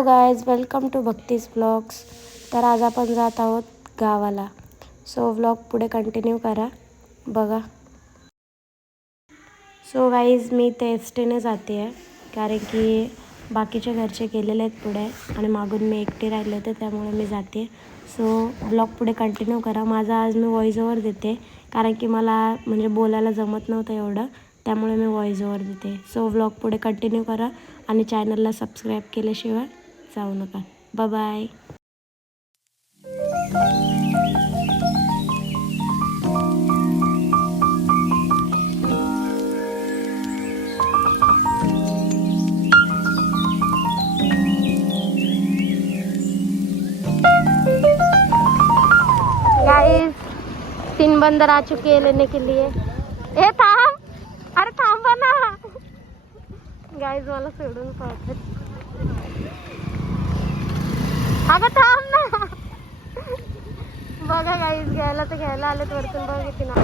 Hello guys, welcome to Bhakti's blogs. तर आज आपण जात आहोत गावाला. सो व्लॉग पुढे कंटिन्यू करा, बघा. सो गाईज, मी ते एस टीने जाते आहे कारण की बाकीच्या घरचे गेलेले आहेत पुढे आणि मागून मी एकटी राहिले होते, त्यामुळे मी जाते. सो ब्लॉग पुढे कंटिन्यू करा. माझा आज मी व्हॉईस ओव्हर देते कारण की मला म्हणजे बोलायला जमत नव्हतं एवढं, त्यामुळे मी व्हॉईस ओव्हर देते. सो व्लॉग पुढे कंटिन्यू करा आणि चॅनलला सबस्क्राईब केल्याशिवाय जाऊ नका. Bye bye. गाइस, 3 बंदर आ चुके हैं लेने के लिए. ए थांब, अरे थांबा ना. गाइस मला सोडून पळतात. अगं थांब ना. बघा गाइस, घ्यायला आलेत वरतून. बघा किती ना.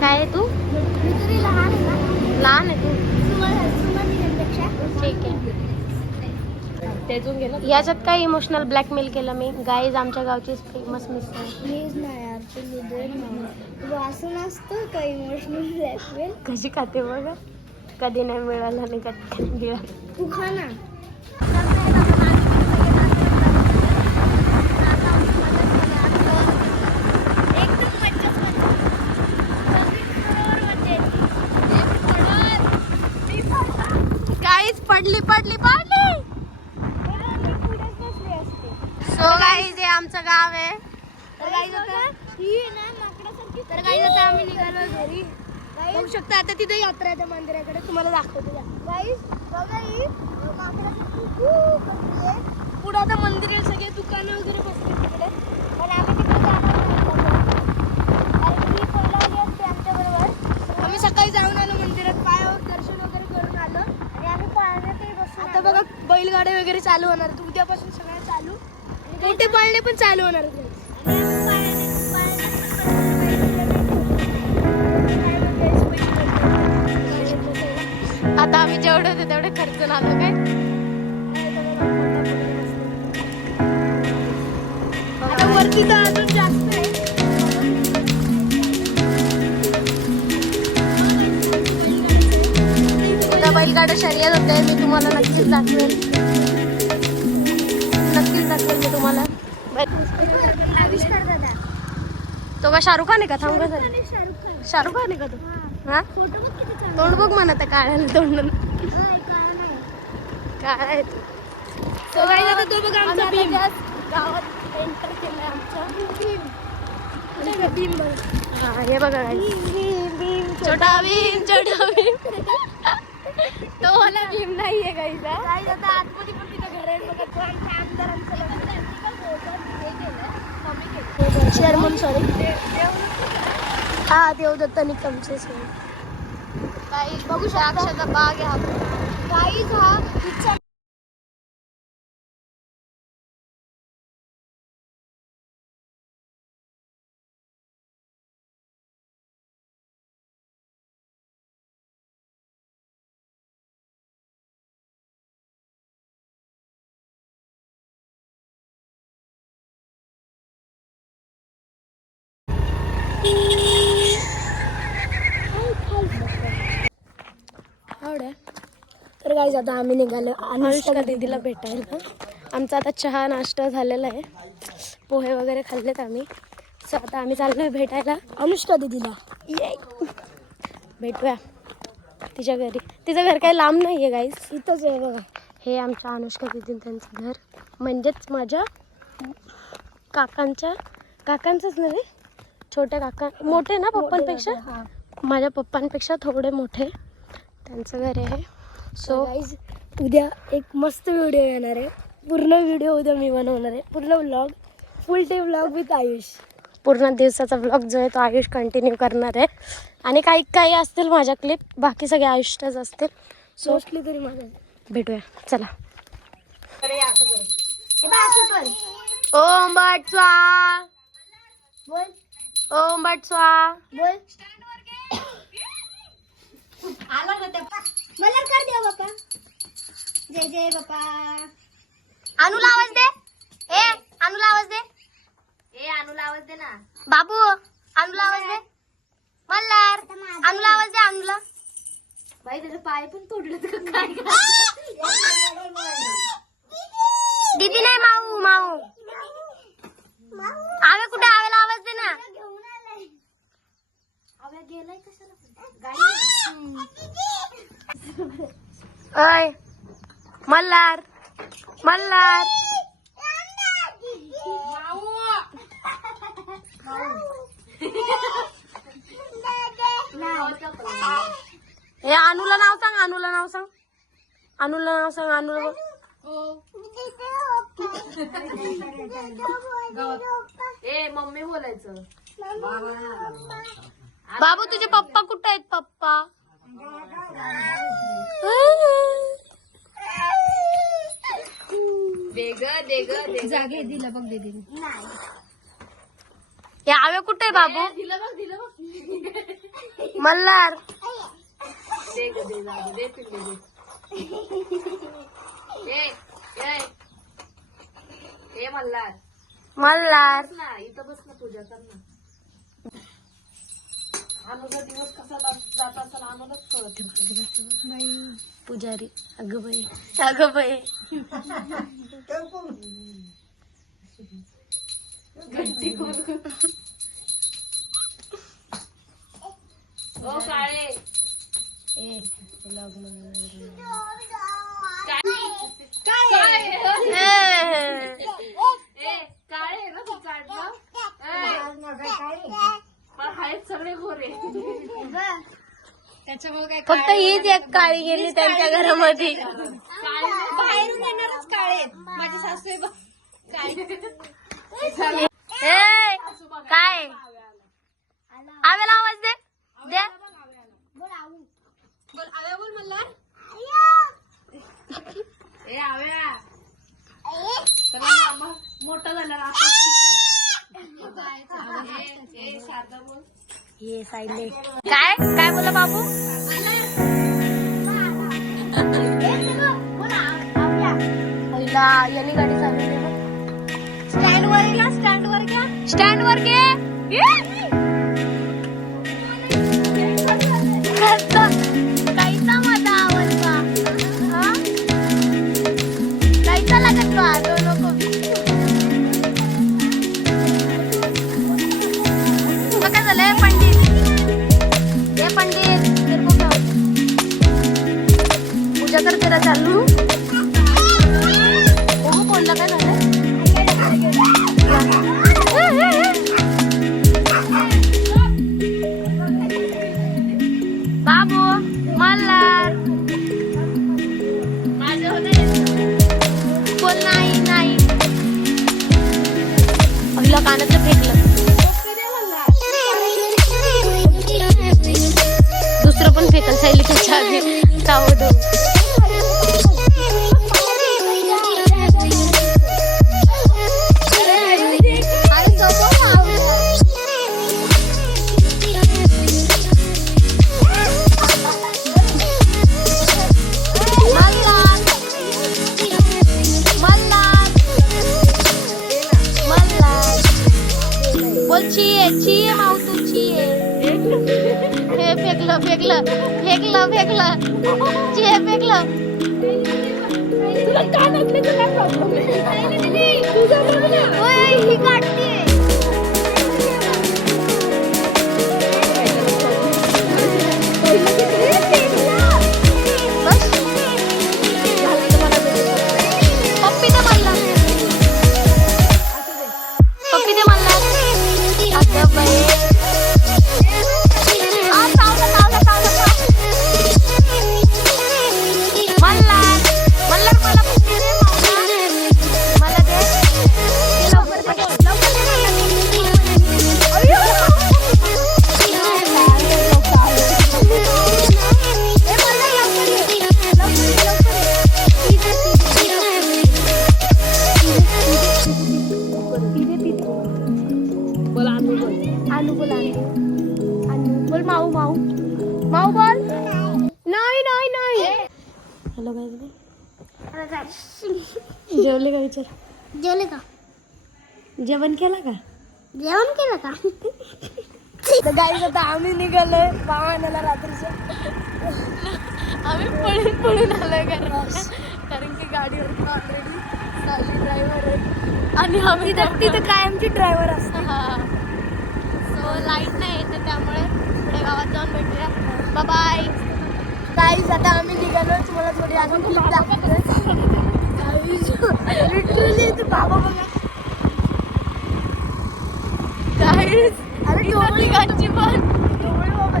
काय आहे तू? मी तरी लहान आहे ना. लहान आहे तू? ठीक आहे. याच्यात काय इमोशनल ब्लॅकमेल केलं मी. गाईज, आमच्या गावची फेमस मिसळ. प्लीज ना यार, तू असं नसतं का इमोशनल ब्लॅकमेल. कशी खाते बघा. कधी नाही मिळालं आणि कधी दिला. तू खा ना. गाईज, पडली. सो गाईज, हे आमचं गाव आहे. तर गाईज, आता आम्ही निघालो घरी. बघू शकता, आता तिथे यात्रा आहे त्या मंदिराकडे. तुम्हाला दाखवतो. गाईज बघा, ही माकडासारखी खूप गर्दी आहे. पुढे आता मंदिर आहे, सगळे दुकानं वगैरे बसले तिकडे. पण आम्ही तिकडे जाणार नाही कारण की पहिला आली असते आमच्याबरोबर. आम्ही सकाळी जाऊन आलो मंदिरात, पायावर दर्शन वगैरे करून आलो आणि आम्ही पाळण्यातही बसून. आता बघा, बैलगाड्या वगैरे चालू होणार आहेत. उद्यापासून सगळं चालू. मोठे पाळणे पण चालू होणार आहेत. आता आम्ही जेवढे होते तेवढे खर्चून आलो काय. आता वरती तर अजून जास्त आहे. उद्या बैलगाडा शर्यत होते. मी तुम्हाला नक्कीच दाखवेल मी तुम्हाला. तो का शाहरुख खान आहे का? थांब का, शाहरुख खान आहे का तो? हा, तोंड बघ म्हणत काळ्याला तोंड. काय आहे तू? तो गाईज, आता तो बघा आमचा भीम. गावात एंटर केलंय आमच्या भीम बघ. हा, हे बघा भीम छोटा भीम. तो मला भीम नाहीये गाईचा. गाईज, आता आतमध्ये पण तिथं घर आहे बघा. तो आमच्या आमदारांचं शर्मन, सॉरी. हा, देवदत्त निकमचे गाईज बघू शकता, अक्षरशः बाग आहे हा. गाईज, हा इच्छा आवड आहे. तर गाईज आता आम्ही निघालो अनुष्का दीदीला भेटायला. आमचा आता चहा नाश्ता झालेला आहे, पोहे वगैरे खाल्लेत आम्ही. सो आता आम्ही चाललोय भेटायला अनुष्का दीदीला. ये भेटूया तिच्या घरी. तिचं घर काही लांब नाही आहे गाईज, इथंच आहे बघा. हे आमच्या अनुष्का दीदी त्यांचं घर, म्हणजेच माझ्या काकांचंच नाही, छोट्या काका मोठे ना पप्पांपेक्षा, हा. माझ्या पप्पांपेक्षा थोडे मोठे त्यांचं घर आहे. सो गाईज उद्या एक मस्त व्हिडिओ येणार आहे. पूर्ण व्हिडिओ उद्या मी बनवणार आहे, पूर्ण vlog, full day vlog with Ayush. पूर्ण दिवसाचा व्लॉग जो आहे तो आयुष कंटिन्यू करणार आहे. आणि काही काही असतील माझ्या क्लिप, बाकी सगळे आयुष्यच असतील. सो मोस्टली तरी माझं. भेटूया, चला. ओम भट स्वाहा. बोल. ओम भट स्वाहा. बोल. आला ना त्या मला कर दे बापा. जय जय बापा. अनुला आवाज दे. अनुला आवाज दे. अनुला आवाज दे ना बाबू. अनुला आवाज दे. मल्हार अनुला आवाज दे. अनुला बाई त्याचे पाय पण तोडले काय. दीदी नाही, माऊ. आवे कुठे? आवेला आवाज दे ना. आव्या गेलाय कशाला अय मल्हार. हे अनुला नाव सांग. अनुला मम्मी बोलायचं. बाबू तुझे पप्पा कुठे आहेत? पप्पा जागे दिलं बघ दीदी. हे आवे कुठे आहे बाबू? दिलं बघ. मल्हार मल्हार इथं बस ना, पूजा कर ना. अनुचा दिवस कसा जात असेल आम्हालाच कळत नाही. पुजारी. अगं बाई. ओ काळे. काळे ना तू काढलं. आहेत सगळे गोरे. त्याच्यामुळे काय फक्त हीच एक काळी गेली त्यांच्या घरामध्ये. बाहेरून येणारच काळे. माझी सासू काय आवेला आवाज दे. बोल आव्या बोल मला. आव्या मोठा झाला आता. ये साईडले काय बोला बाबू? याने गाडी चालवली. स्टँड वर घे. काहीचा माझा आवडता काहीचा लागत तो नको. काय झालंय पंडित? हे पंडित पूजा कर तेरा चालू. हो बोलला काय झालं? बाबू मल्हार बोल. नाही पहिला कानातलं फेकलं. दुसरं पण फेकल सायली त्याच्या आधी. तावड बोल. छिये माऊ तू छिये. फेकलं फेकलं फेकलं फेकलं जे फेकलं. तुला कानातले तुला प्रॉब्लेम ही काढते. पप्पी दे मला पप्पी दे मला. अगं बाई माऊ माऊ माऊ बोल. नाही नाही नाही. हॅलो गाईज, जेवले का विचार? जेवले का? जेवण केलं का? जेवण केलं का? तर गाईज आता आम्ही निघालोय पावाण्याला रात्रीचं. आम्ही पळून पळून आलोय कारण की गाडीवर ऑलरेडी चालली ड्रायव्हर आहे आणि आम्ही तिथं कायमची ड्रायव्हर असते. सो लाईट नाही येते त्यामुळे पुढे गावात जाऊन भेटूया. बाय. गाईज आता आम्ही निघालो. तुम्हाला थोडी अजून क्लिप दाखवतो. लिटरली ते बाबा बघा. अरे डोळे गाची पण बाबा.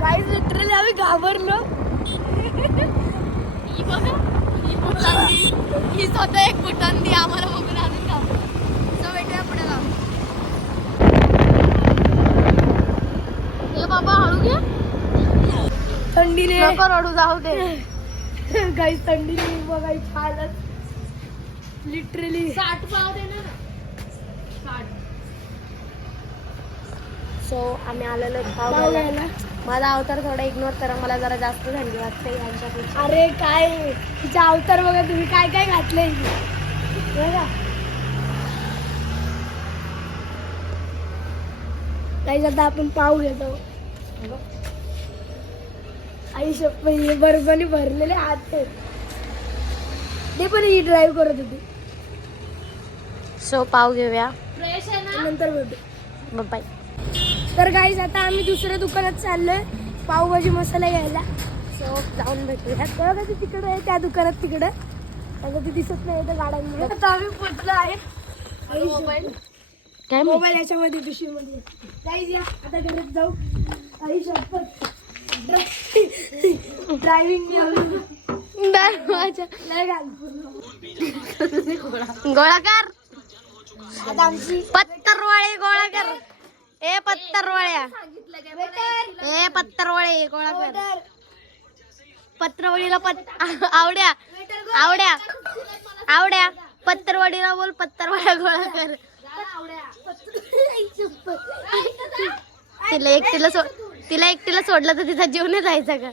गाईज लिटरली आम्ही घाबरलो. ही बघा ही फुटांदी ही स्वतः एक फुटांदी आम्हाला बघून आम्ही घाबरलो. सो भेटूया पुढे जाऊन. हे बाबा हळू घे थंडीने नको रडू जाऊ दे. गाईज थंडीने बघायची हालत लिटरली. 60 पाव दे ना 60. सो आम्ही आलेलो पाव भाव घ्यायला. माझा अवतार थोडा इग्नोर करा, मला जरा जास्त थंडी वाजते यांच्यापेक्षा. अरे काय तिचा अवतार बघा तुम्ही काय काय घातलंय बघा. काही आता आपण पाव घेतो. आई शप्पथ बर्फाने भरलेले हात आहेत. ते पण ही ड्राईव्ह करत होती. सो पाव घेऊया, फ्रेश आहे ना. नंतर भेटू. बाय. तर गाईज आता आम्ही दुसऱ्या दुकानात चाललोय पावभाजी मसाला घ्यायला. सो जाऊन भेटूया. बघा ते तिकडे आहे त्या दुकानात तिकडे. आता ते दिसत नाही त्या गाड्यांमुळे. आता आम्ही पोचलो आहे. मोबाईल काय मोबाईल याच्यामध्ये पिशवीमध्ये. गाईज या आता घरात जाऊ. आई शपथ ड्रायव्हिंग दरवाजा लय घाल. गोळा कर. आता आमची पत्तरवाळे गोळा कर. ए पत्तरवाळ्या ए पत्तरवाळे गोळा कर. पत्रवडीला आवड्या आवड्या आवड्या पत्तरवाडीला बोल. पत्तरवाळ्या गोळा कर. तिला एकटीला सोडलं तर तिचा जीव नाही जायचा का?